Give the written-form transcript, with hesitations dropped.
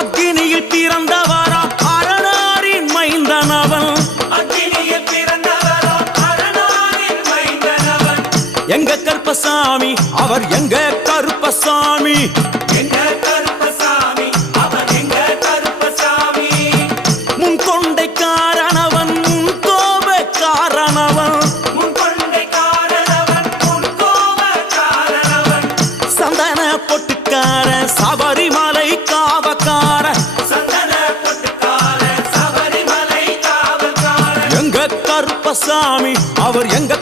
அக்கினியில் பிறந்தவராம் அரணாரின் மைந்தனவன். அக்கினியில் பிறந்தவராம் அரணாரின் மைந்தனவன். எங்க கருப்பசாமி அவர் எங்க கருப்பசாமி. எங்க கருப்பசாமி அவர் எங்க கருப்பசாமி. முன் கொண்டை காரணவன் முன் கோப காரணவன். முன் கொண்டை காரணவன் முன் கோப காரணவன். சந்தன பொட்டுக்கார சபரிமலை காவக்கார. சந்தன பொட்டுக்கார சபரிமலை காவல்கார. எங்க கருப்பசாமி அவர் எங்க